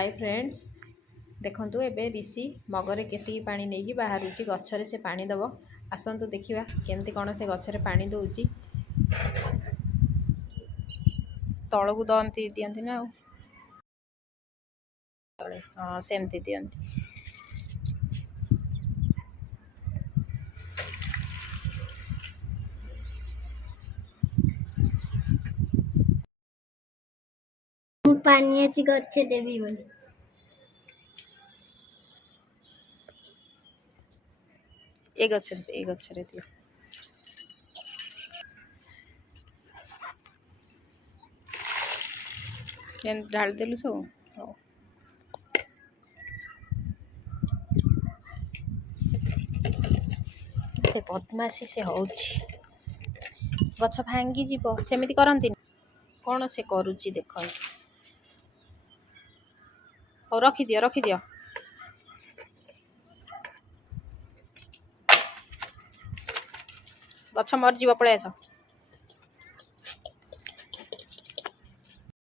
hi friends देखूँ एबे ऋषि मगरे केती पानी नहीं बाहर गचरे से पानी दब आसतु देखा केमती कौन से गचरे पानी दौची तल को दंती दियंती ना हाँ सेमती दियंती पानी अच्छी गच्छे देवी बोली ए गच्छरे दियो ढाल देलु सब केते बदमाशी से होउची गछ भांगी जीव सेमिति करंती कौन से करुची देख हो रखी दियो गछ मरजी पड़े आस